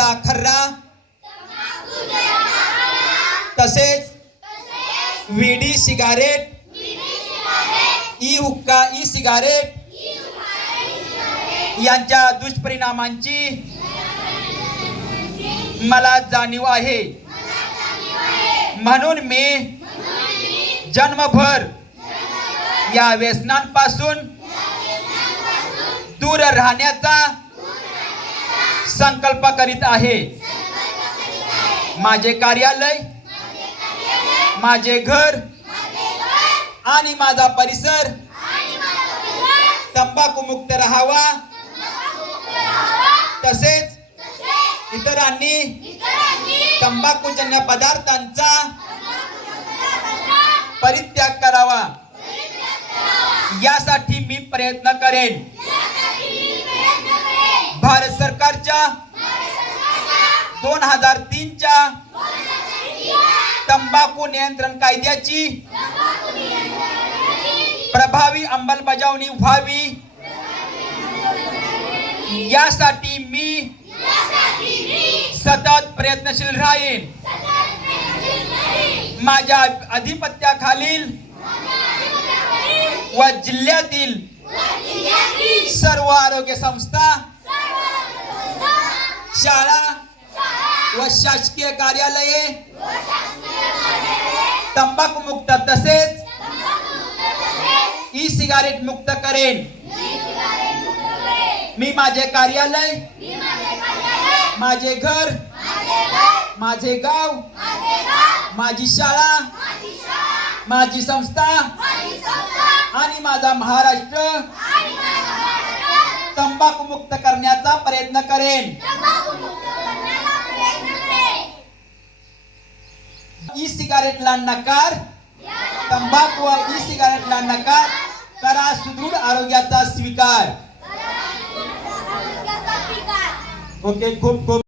माझा खर्रा तसेच विडी सिगारेट ई हुक्का ई सिगारेट यांच्या दुष्परिणामांची मला जाणीव आहे. म्हणून मी जन्मभर या व्यसनांपासून दूर राहण्याचा संकल्प करीत आहे. माझे कार्यालय, माझे घर आणि माझा परिसर तंबाखू मुक्त राहावा. तसेच इतरांनी तंबाखूजन्य पदार्थांचा परित्याग करावा यासाठी मी प्रयत्न करेन. भारत सरकारच्या 2003च्या तंबाखू नियंत्रण कायद्याची प्रभावी अंमलबजावणी व्हावी यासाठी मी सतत प्रयत्नशील राहीन. माझ्या अधिपत्याखालील व जिल्ह्यातील सर्व आरोग्य संस्था, शाळा व शासकीय कार्यालये तंबाखू मुक्त तसेच ई सिगारेट मुक्त करेन. मी माझे कार्यालय, माझे घर, माझे गाव, माझी शाळा, माझी संस्था आणि माझा महाराष्ट्र तंबाखू मुक्त करण्याचा प्रयत्न करेन. ई सिगारेटला नकार, तंबाखू व ई सिगारेटला नकार करा, सुदृढ आरोग्याचा स्वीकार. ओके, खूप खूप